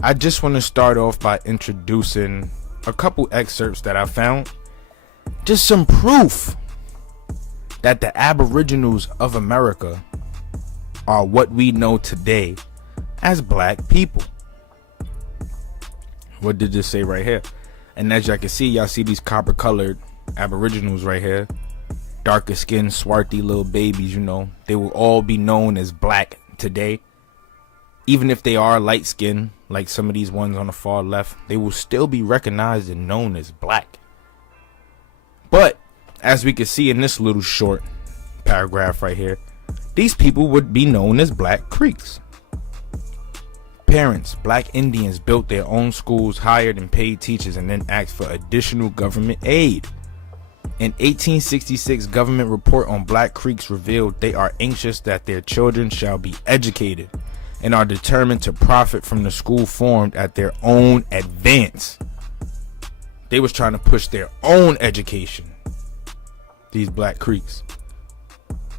I just want to start off by introducing a couple excerpts that I found. Just some proof that the Aboriginals of America are what we know today as black people. What did this say right here? And as y'all can see, y'all see these copper colored Aboriginals right here. Darker skinned, swarthy little babies, you know. They will all be known as black today. Even if they are light skinned, like some of these ones on the far left, they will still be recognized and known as black. But as we can see in this little short paragraph right here, these people would be known as Black Creeks. Parents, black Indians, built their own schools, hired and paid teachers, and then asked for additional government aid. An 1866 government report on Black Creeks revealed they are anxious that their children shall be educated and are determined to profit from the school formed at their own advance. They was trying to push their own education. These Black Creeks.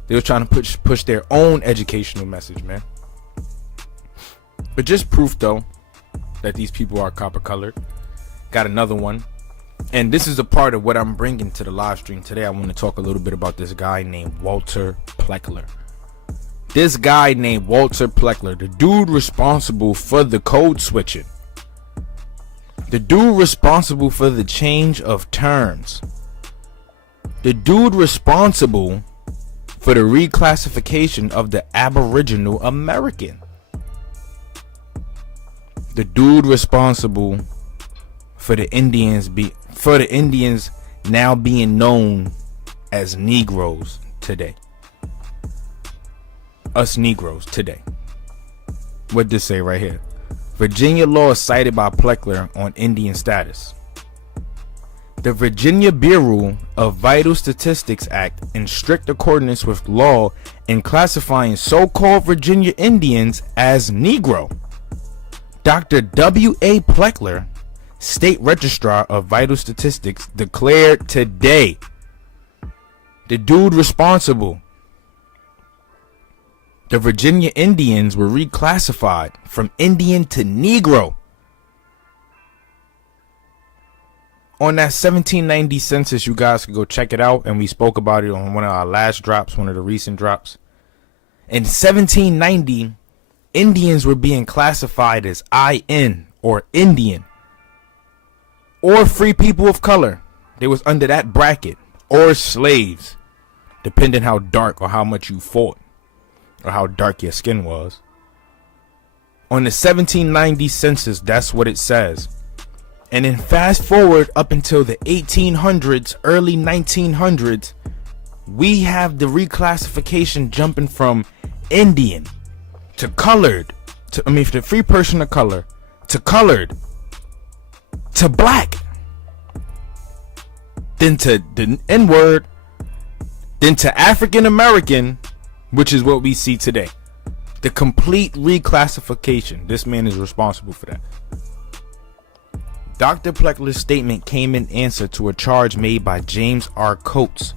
They was trying to push their own educational message, man. But just proof though that these people are copper colored. Got another one. And this is a part of what I'm bringing to the live stream today. I want to talk a little bit about this guy named Walter Plecker. This guy named Walter Plecker, the dude responsible for the code switching. The dude responsible for the change of terms. The dude responsible for the reclassification of the Aboriginal American. The dude responsible for the Indians now being known as Negroes today. Us Negroes today. What this say right here? Virginia law cited by Plecker on Indian status. The Virginia Bureau of Vital Statistics Act, in strict accordance with law in classifying so-called Virginia Indians as Negro. Dr. W.A. Plecker, State Registrar of Vital Statistics, declared today the dude responsible. The Virginia Indians were reclassified from Indian to Negro. On that 1790 census, you guys can go check it out, and we spoke about it on one of our last drops, one of the recent drops. In 1790, Indians were being classified as IN, or Indian, or free people of color. They was under that bracket, or slaves, depending how dark or how much you fought, or how dark your skin was. On the 1790 census, that's what it says. And then fast forward up until the 1800s, early 1900s, we have the reclassification jumping from Indian to colored, to free person of color, to colored, to black, then to the N-word, then to African American, which is what we see today. The complete reclassification. This man is responsible for that. Dr. Plecker's statement came in answer to a charge made by James R. Coates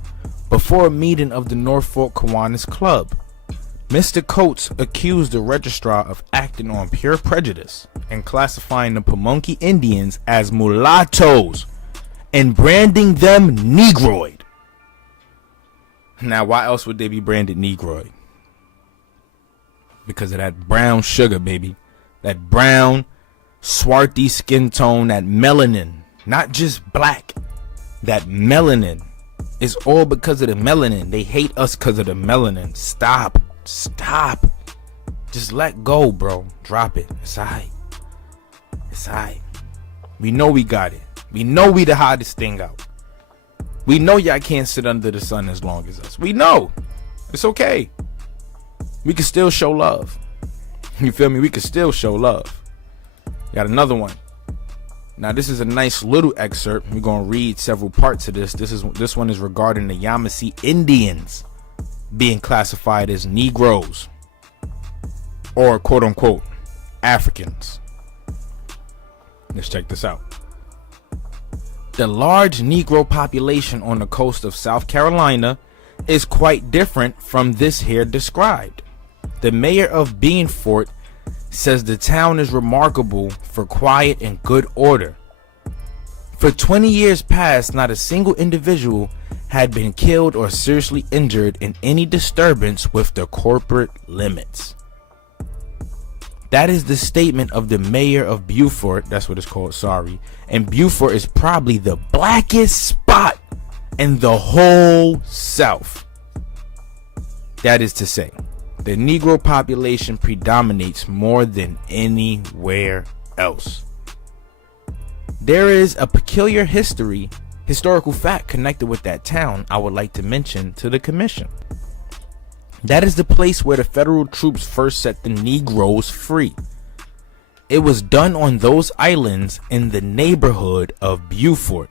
before a meeting of the Norfolk Kiwanis Club. Mr. Coates accused the registrar of acting on pure prejudice and classifying the Pamunkey Indians as mulattoes and branding them Negroid. Now, why else would they be branded Negroid? Because of that brown sugar, baby. That brown, swarthy skin tone, that melanin. Not just black. That melanin. It's all because of the melanin. They hate us because of the melanin. Stop. Stop. Just let go, bro. Drop it. It's alright. It's alright. We know we got it. We know we the hottest thing out. We know y'all can't sit under the sun as long as us. We know. It's okay. We can still show love. You feel me? We can still show love. Got another one. Now this is a nice little excerpt. We're gonna read several parts of this. This one is regarding the Yamasee Indians being classified as Negroes, or quote unquote Africans. Let's check this out. The large Negro population on the coast of South Carolina is quite different from this here described. The mayor of Beanfort says the town is remarkable for quiet and good order. For 20 years past, not a single individual had been killed or seriously injured in any disturbance with the corporate limits. That is the statement of the mayor of Beaufort. That's what it's called, sorry. And Beaufort is probably the blackest spot in the whole South. That is to say, the Negro population predominates more than anywhere else. There is a peculiar historical fact connected with that town I would like to mention to the commission. That is the place where the federal troops first set the Negroes free. It was done on those islands in the neighborhood of Beaufort,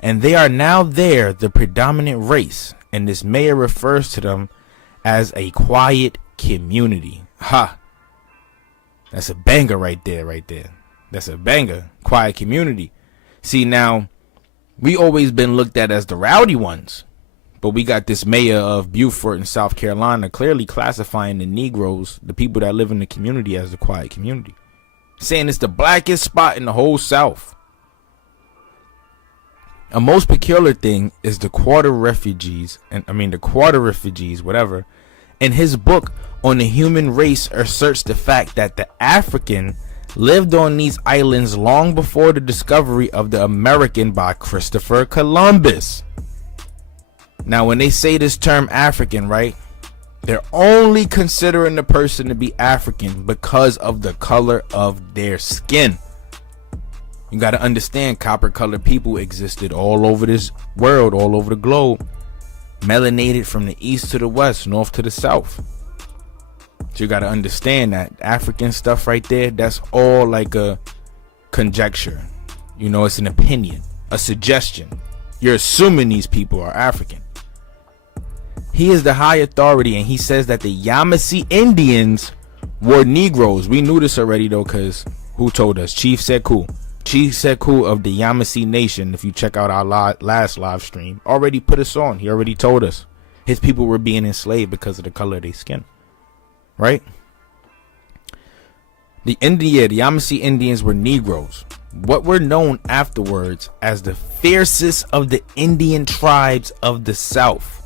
and they are now there the predominant race, and this mayor refers to them as a quiet community. Ha! That's a banger right there. That's a banger. Quiet community. See, now, we always been looked at as the rowdy ones, but we got this mayor of Beaufort in South Carolina clearly classifying the Negroes, the people that live in the community, as the quiet community, saying it's the blackest spot in the whole South. A most peculiar thing is the quarter refugees, whatever. In his book on the human race asserts the fact that the African lived on these islands long before the discovery of the American by Christopher Columbus. Now, when they say this term African, right, they're only considering the person to be African because of the color of their skin. You got to understand, copper-colored people existed all over this world, all over the globe. Melanated from the east to the west, north to the south. So you got to understand that African stuff right there, that's all like a conjecture. You know, it's an opinion, a suggestion. You're assuming these people are African. He is the high authority, and he says that the Yamasee Indians were Negroes. We knew this already, though, because who told us? Chief Sekou. Chief Sekou of the Yamasee Nation, if you check out our last live stream, already put us on. He already told us his people were being enslaved because of the color of their skin. Right? The Yamasee Indians were Negroes. What were known afterwards as the fiercest of the Indian tribes of the South.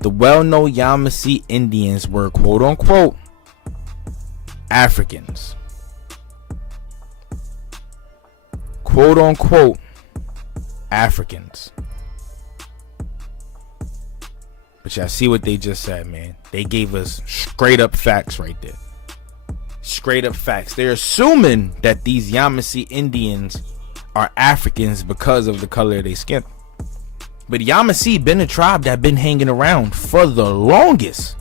The well-known Yamasee Indians were, quote-unquote, Africans. Quote-unquote, Africans. But y'all see what they just said, man. They gave us straight-up facts right there. Straight-up facts. They're assuming that these Yamasee Indians are Africans because of the color of their skin. But Yamasee been a tribe that been hanging around for the longest.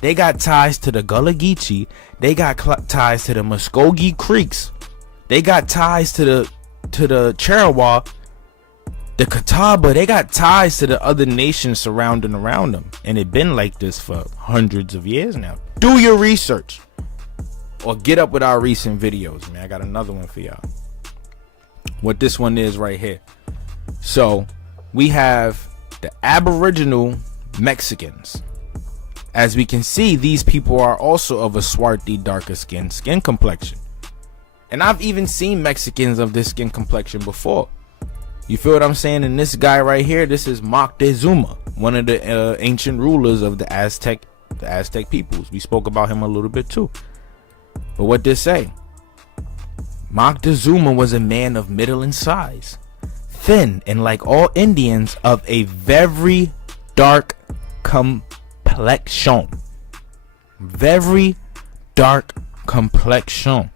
They got ties to the Gullah Geechee. They got ties to the Muskogee Creeks. They got ties to the Cherawa, the Catawba. They got ties to the other nations surrounding around them. And it been like this for hundreds of years now. Do your research. Or get up with our recent videos, man. I got another one for y'all. What this one is right here. So we have the Aboriginal Mexicans. As we can see, these people are also of a swarthy, darker skin complexion. And I've even seen Mexicans of this skin complexion before. You feel what I'm saying? And this guy right here, this is Moctezuma, one of the ancient rulers of the Aztec peoples. We spoke about him a little bit too. But what this say? Moctezuma was a man of middle in size, thin, and like all Indians, of a very dark complexion. Very dark complexion.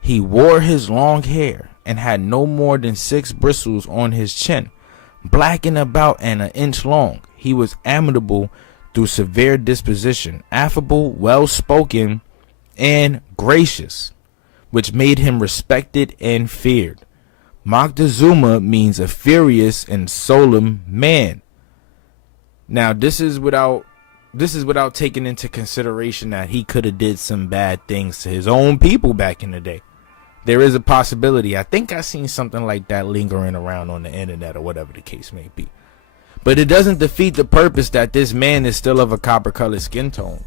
He wore his long hair and had no more than 6 bristles on his chin, black and about an inch long. He was amiable through severe disposition, affable, well-spoken, and gracious, which made him respected and feared. Moctezuma means a furious and solemn man. Now, this is without taking into consideration that he could have did some bad things to his own people back in the day. There is a possibility. I think I seen something like that lingering around on the internet or whatever the case may be. But it doesn't defeat the purpose that this man is still of a copper colored skin tone.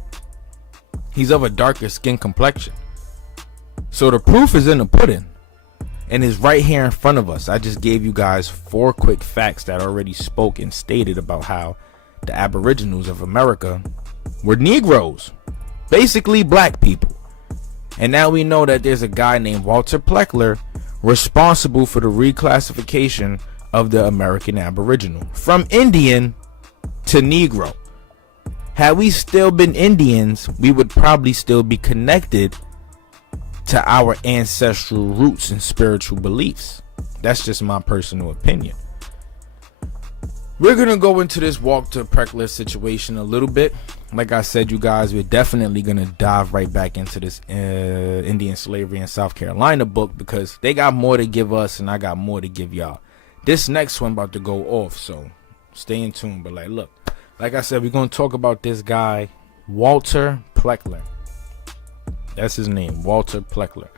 He's of a darker skin complexion. So the proof is in the pudding and is right here in front of us. I just gave you guys 4 quick facts that already spoke and stated about how the Aboriginals of America were Negroes, basically black people. And now we know that there's a guy named Walter Plecker responsible for the reclassification of the American Aboriginal from Indian to Negro. Had we still been Indians, we would probably still be connected to our ancestral roots and spiritual beliefs. That's just my personal opinion. We're gonna go into this Walter Plecker situation a little bit. Like I said, you guys, we're definitely gonna dive right back into this Indian slavery in South Carolina book, because they got more to give us and I got more to give y'all. This next one about to go off, so stay in tune. But look, like I said, we're gonna talk about this guy, Walter Plecker. That's his name, Walter Plecker.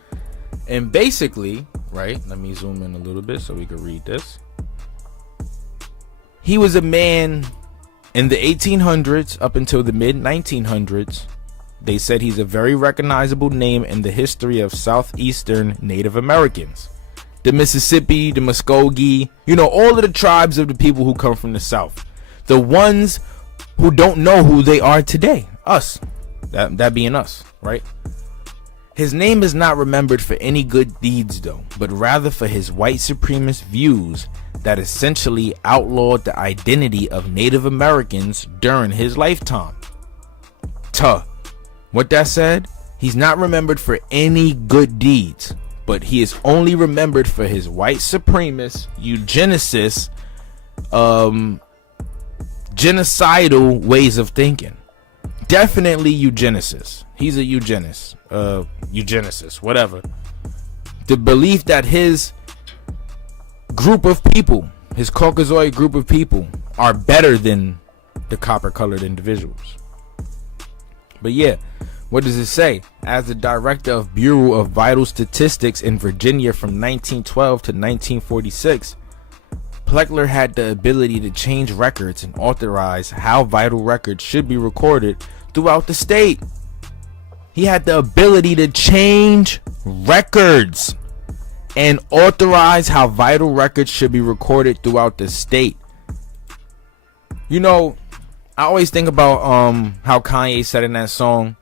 And basically, right, let me zoom in a little bit so we can read this. He was a man in the 1800s up until the mid 1900s. They said he's a very recognizable name in the history of southeastern Native Americans. The Mississippi, the Muskogee, all of the tribes of the people who come from the South. The ones who don't know who they are today. Us. That being us, right? His name is not remembered for any good deeds though, but rather for his white supremacist views that essentially outlawed the identity of Native Americans during his lifetime. What that said, he's not remembered for any good deeds, but he is only remembered for his white supremacist, eugenicist, genocidal ways of thinking. Definitely eugenicist. He's a eugenicist, whatever. The belief that his group of people, his Caucasoid group of people, are better than the copper-colored individuals. But yeah, what does it say? As the director of Bureau of Vital Statistics in Virginia from 1912 to 1946, Plecker had the ability to change records and authorize how vital records should be recorded throughout the state. He had the ability to change records and authorize how vital records should be recorded throughout the state. I always think about how Kanye said in that song,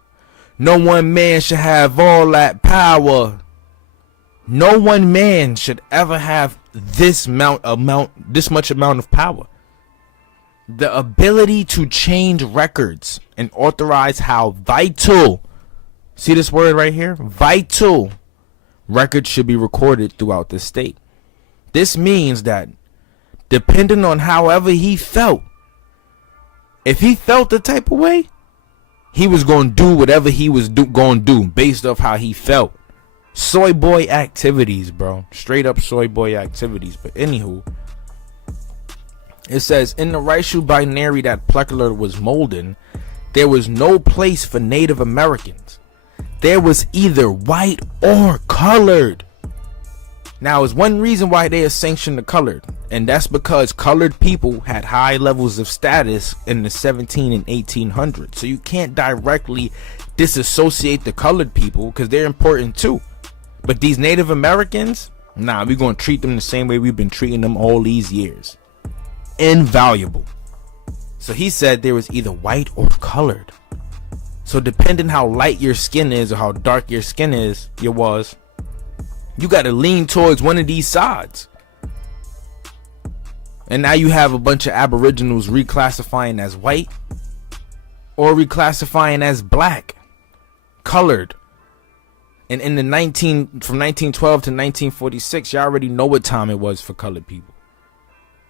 no one man should have all that power. No one man should ever have this much amount of power. The ability to change records and authorize how vital, see this word right here, vital records should be recorded throughout the state. This means that depending on however he felt, if he felt the type of way, he was going to do whatever he was going to do based off how he felt. Soy boy activities, bro. Straight up soy boy activities. But anywho, it says, in the racial binary that Plecker was molding, there was no place for Native Americans. There was either white or colored. Now, is one reason why they are sanctioned the colored, and that's because colored people had high levels of status in the 17 and 1800s. So you can't directly disassociate the colored people because they're important too. But these Native Americans, nah, we're going to treat them the same way we've been treating them all these years. Invaluable. So he said there was either white or colored. So depending how light your skin is or how dark your skin is, you got to lean towards one of these sides. And now you have a bunch of Aboriginals reclassifying as white or reclassifying as black, colored. And in the from 1912 to 1946, y'all already know what time it was for colored people.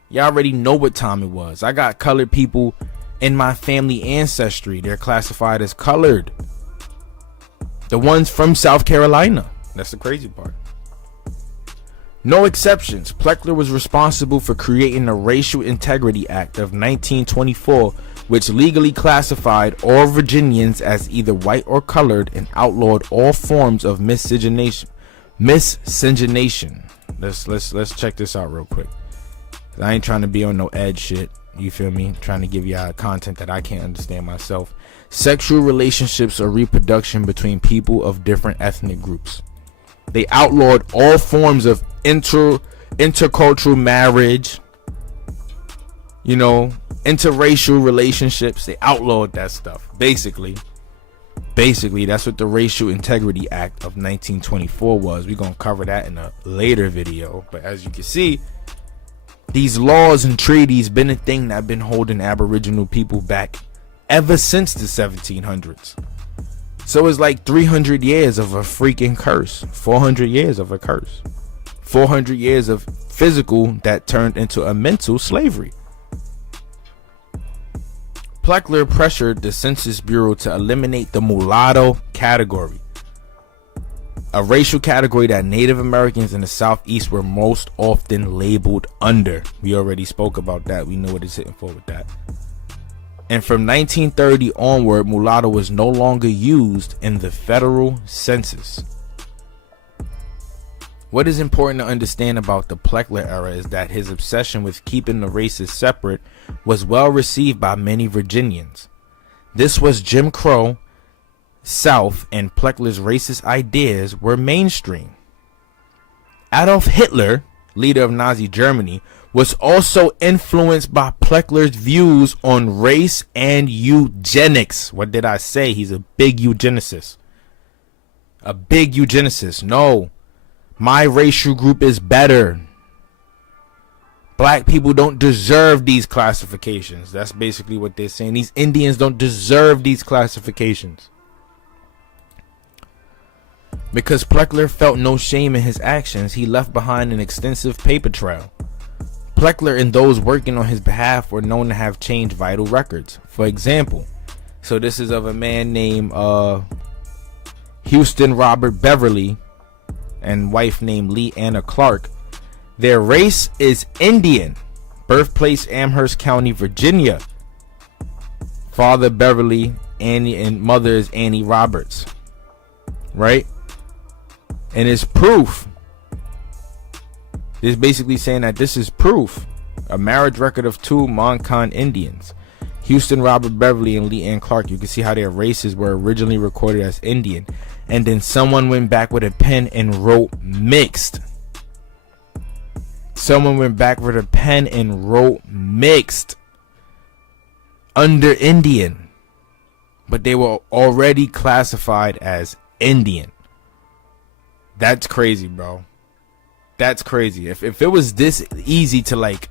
Y'all already know what time it was. I got colored people in my family ancestry. They're classified as colored. The ones from South Carolina. That's the crazy part. No exceptions. Plecker was responsible for creating the Racial Integrity Act of 1924, which legally classified all Virginians as either white or colored and outlawed all forms of miscegenation. Let's check this out real quick. I ain't trying to be on no edge shit. You feel me? Trying to give y'all content that I can't understand myself. Sexual relationships or reproduction between people of different ethnic groups. They outlawed all forms of intercultural marriage, you know, interracial relationships. They outlawed that stuff. Basically, that's what the Racial Integrity Act of 1924 was. We're going to cover that in a later video. But as you can see, these laws and treaties been a thing that been holding Aboriginal people back ever since the 1700s. So it's like 300 years of a freaking curse. 400 years of a curse. 400 years of physical that turned into a mental slavery. Plecker pressured the Census Bureau to eliminate the mulatto category, a racial category that Native Americans in the Southeast were most often labeled under. We already spoke about that. We know what it's hitting for with that. And from 1930 onward, mulatto was no longer used in the federal census. What is important to understand about the Plecker era is that his obsession with keeping the races separate was well received by many Virginians. This was Jim Crow South, and Plecker's racist ideas were mainstream. Adolf Hitler, leader of Nazi Germany, was also influenced by Plecker's views on race and eugenics. What did I say? He's a big eugenicist. A big eugenicist. No. My racial group is better. Black people don't deserve these classifications. That's basically what they're saying. These Indians don't deserve these classifications. Because Plecker felt no shame in his actions, he left behind an extensive paper trail. Plecker and those working on his behalf were known to have changed vital records. For example, so this is of a man named Houston Robert Beverly and wife named Lee Anna Clark. Their race is Indian. Birthplace Amherst County, Virginia. Father Beverly, Annie, and mother is Annie Roberts. Right? And it's proof. It's basically saying that this is proof. A marriage record of two Moncon Indians. Houston Robert Beverly and Lee Ann Clark. You can see how their races were originally recorded as Indian. And then someone went back with a pen and wrote mixed. Someone went back with a pen and wrote mixed under Indian. But they were already classified as Indian. That's crazy, bro. That's crazy. If it was this easy to like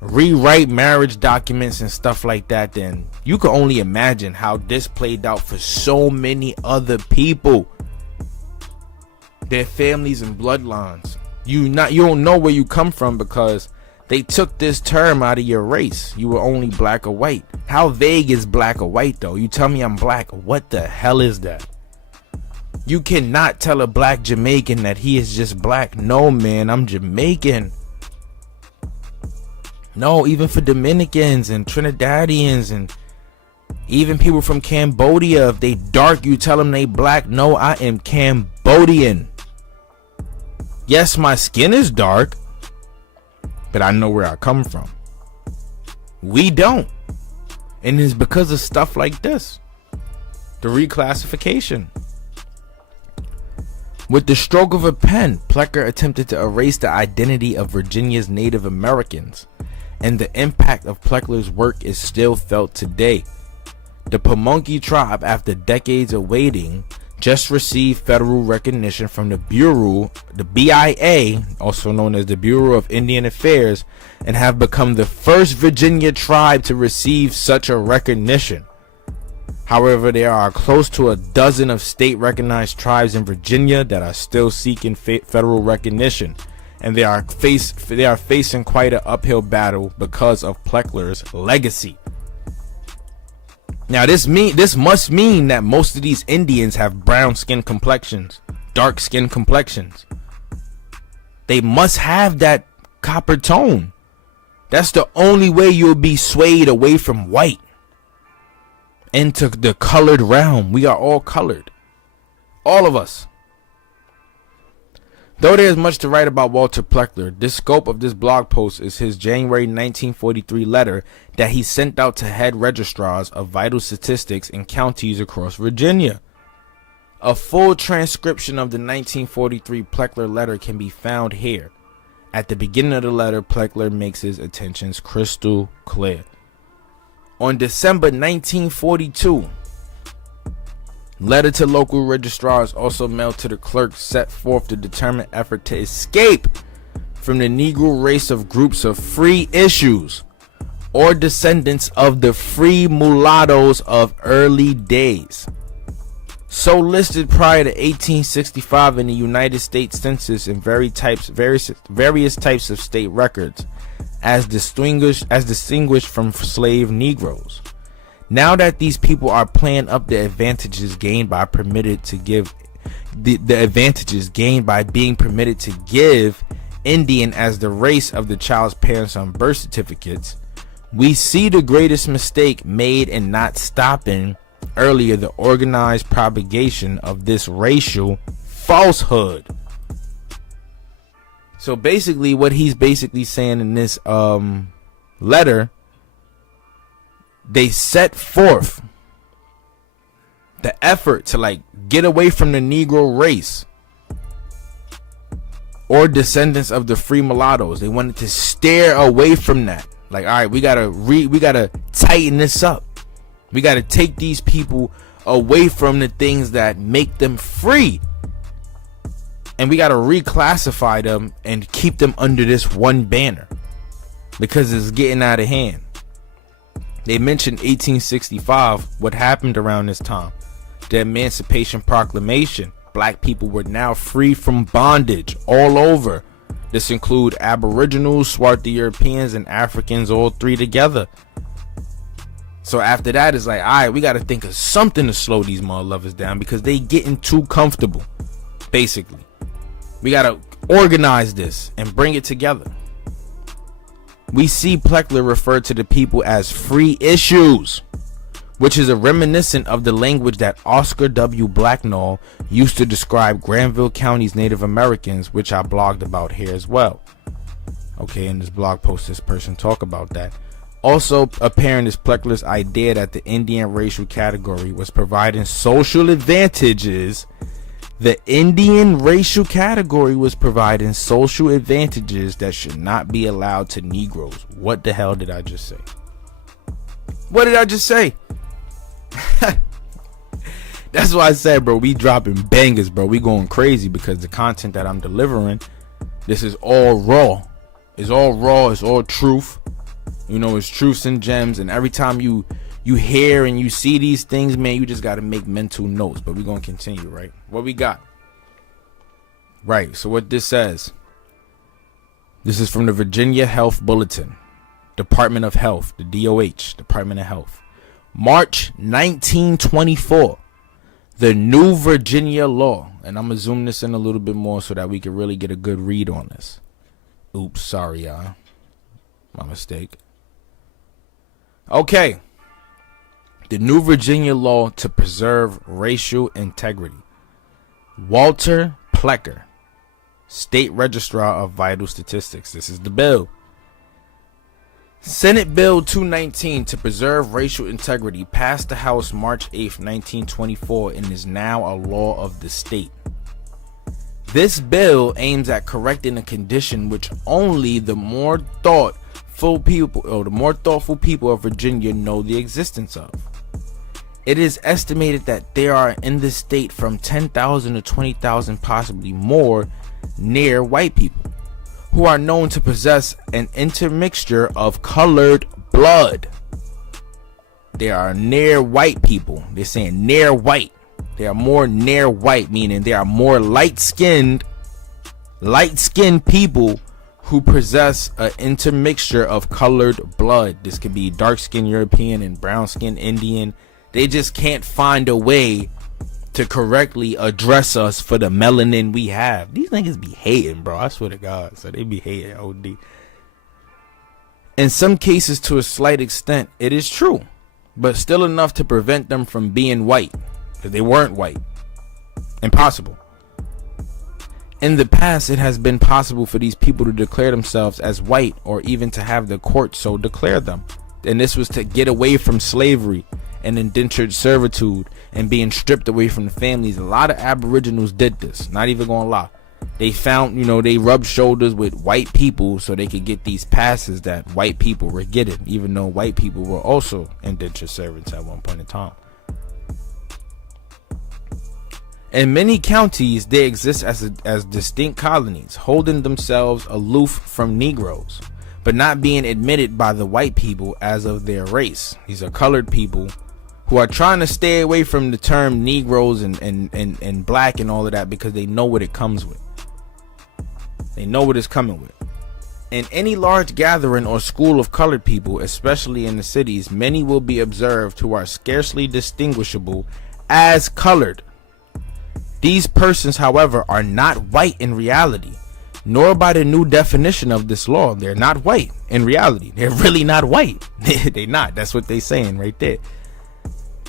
rewrite marriage documents and stuff like that, then you can only imagine how this played out for so many other people, their families and bloodlines. You don't know where you come from because they took this term out of your race. You were only black or white. How vague is black or white though? You tell me I'm black, what the hell is that? You cannot tell a black Jamaican that he is just black. No, man, I'm Jamaican. No, even for Dominicans and Trinidadians and even people from Cambodia, if they dark, you tell them they black. No, I am Cambodian. Yes, my skin is dark, but I know where I come from. We don't. And it's because of stuff like this. The reclassification. With the stroke of a pen, Plecker attempted to erase the identity of Virginia's Native Americans, and the impact of Plecker's work is still felt today. The Pamunkey tribe, after decades of waiting, just received federal recognition from the BIA, also known as the Bureau of Indian Affairs, and have become the first Virginia tribe to receive such a recognition. However, there are close to a dozen of state-recognized tribes in Virginia that are still seeking federal recognition, and they are facing quite an uphill battle because of Plecker's legacy. Now, this must mean that most of these Indians have brown skin complexions, dark skin complexions. They must have that copper tone. That's the only way you'll be swayed away from white into the colored realm. We are all colored. All of us. Though there is much to write about Walter Plecker, the scope of this blog post is his January 1943 letter that he sent out to head registrars of vital statistics in counties across Virginia. A full transcription of the 1943 Plecker letter can be found here. At the beginning of the letter, Plecker makes his intentions crystal clear. On December 1942, letter to local registrars also mailed to the clerk set forth the determined effort to escape from the Negro race of groups of free issues or descendants of the free mulattoes of early days, so listed prior to 1865 in the United States Census and various types of state records, as distinguished from slave Negroes. Now that these people are playing up the advantages gained by being permitted to give Indian as the race of the child's parents on birth certificates, we see the greatest mistake made in not stopping earlier the organized propagation of this racial falsehood. So basically what he's basically saying in this letter, they set forth the effort to like get away from the Negro race or descendants of the free mulattoes. They wanted to steer away from that. Like, all right, we gotta tighten this up. We gotta take these people away from the things that make them free, and we gotta reclassify them and keep them under this one banner because it's getting out of hand. They mentioned 1865, what happened around this time, the Emancipation Proclamation. Black people were now free from bondage all over. This include Aboriginals, Swarthy Europeans, and Africans, all three together. So after that, it's like, all right, we got to think of something to slow these motherfuckers down because they getting too comfortable. Basically, we got to organize this and bring it together. We see Plecker refer to the people as free issues, which is a reminiscent of the language that Oscar W. Blacknall used to describe Granville County's Native Americans, which I blogged about here as well. Okay, in this blog post, this person talk about that. Also apparent is Plecker's idea that the Indian racial category was providing social advantages. The Indian racial category was providing social advantages that should not be allowed to Negroes. What the hell did I just say? What did I just say? That's why I said, bro, we dropping bangers, bro. We going crazy because the content that I'm delivering, this is all raw. It's all raw. It's all truth. You know, it's truths and gems. And every time you hear and you see these things, man, you just got to make mental notes. But we're going to continue, right? What we got? Right. So what this says, this is from the Virginia Health Bulletin, Department of Health, the DOH, Department of Health. March 1924, the New Virginia Law. And I'm going to zoom this in a little bit more so that we can really get a good read on this. Oops, sorry, y'all. My mistake. Okay. The New Virginia Law to preserve racial integrity. Walter Plecker, State Registrar of Vital Statistics. This is the bill. Senate Bill 219 to preserve racial integrity passed the House March 8, 1924 and is now a law of the state. This bill aims at correcting a condition which only the more thoughtful people of Virginia know the existence of. It is estimated that there are in the state from 10,000 to 20,000, possibly more, near white people who are known to possess an intermixture of colored blood. They are near white people. They're saying near white. They are more near white, meaning they are more light-skinned people who possess an intermixture of colored blood. This could be dark-skinned European and brown-skinned Indian. They just can't find a way to correctly address us for the melanin we have. These niggas be hating, bro. I swear to God. So they be hating OD. In some cases, to a slight extent, it is true, but still enough to prevent them from being white, because they weren't white. Impossible. In the past, it has been possible for these people to declare themselves as white, or even to have the court so declare them. And this was to get away from slavery and indentured servitude and being stripped away from the families. A lot of Aboriginals did this, not even gonna lie. They found, they rubbed shoulders with white people so they could get these passes that white people were getting, even though white people were also indentured servants at one point in time. In many counties, they exist as distinct colonies, holding themselves aloof from Negroes, but not being admitted by the white people as of their race. These are colored people who are trying to stay away from the term Negroes and black and all of that, because they know what it comes with. They know what it's coming with. In any large gathering or school of colored people, especially in the cities, many will be observed who are scarcely distinguishable as colored. These persons, however, are not white in reality, nor by the new definition of this law. They're not white in reality. They're really not white. They're not. That's what they're saying right there.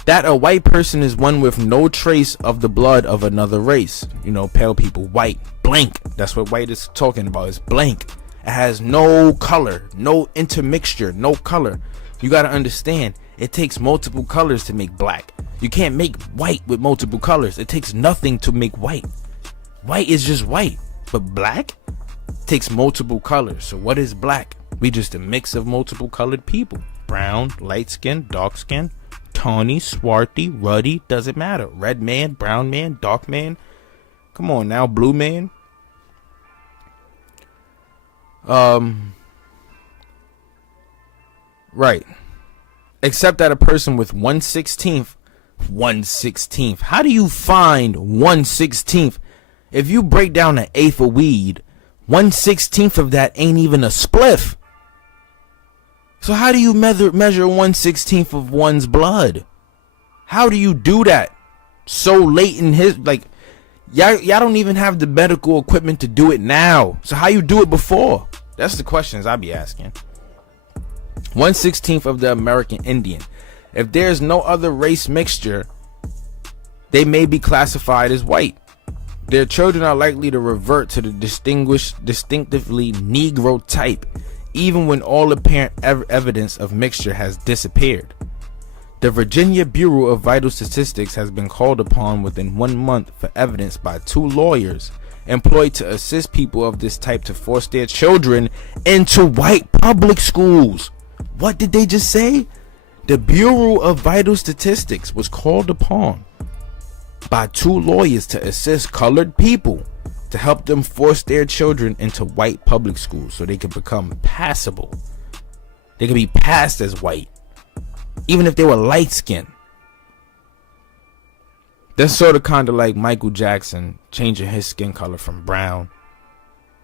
That a white person is one with no trace of the blood of another race. Pale people, white, blank. That's what white is talking about, is blank. It has no color, no intermixture, no color. You got to understand, it takes multiple colors to make black. You can't make white with multiple colors. It takes nothing to make white. White is just white, but black takes multiple colors. So what is black? We just a mix of multiple colored people. Brown, light skin, dark skin, tawny, swarthy, ruddy, doesn't matter. Red man, brown man, dark man. Come on now, blue man. Right. Except that a person with 1/16th. How do you find 1/16th? If you break down an eighth of weed, 1/16th of that ain't even a spliff. So how do you measure 1/16th of one's blood? How do you do that so late in his, y'all don't even have the medical equipment to do it now. So how you do it before? That's the questions I be asking. 1/16th of the American Indian. If there's no other race mixture, they may be classified as white. Their children are likely to revert to the distinctively Negro type, even when all apparent evidence of mixture has disappeared. The Virginia Bureau of Vital Statistics has been called upon within 1 month for evidence by 2 lawyers employed to assist people of this type to force their children into white public schools. What did they just say? The Bureau of Vital Statistics was called upon by 2 lawyers to assist colored people to help them force their children into white public schools so they could become passable. They could be passed as white, even if they were light skinned. That's sort of kind of like Michael Jackson changing his skin color from brown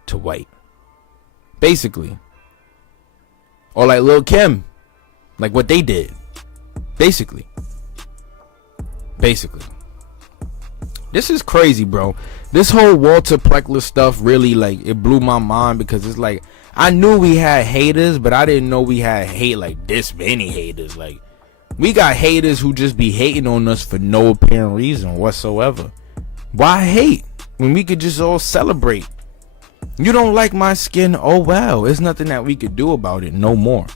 to white, basically. Or like Lil' Kim, like what they did, basically. This is crazy, bro. This whole Walter Plecker stuff really, it blew my mind, because it's like, I knew we had haters, but I didn't know we had hate like this many haters. We got haters who just be hating on us for no apparent reason whatsoever. Why hate when we could just all celebrate? You don't like my skin? Oh well, there's nothing that we could do about it no more.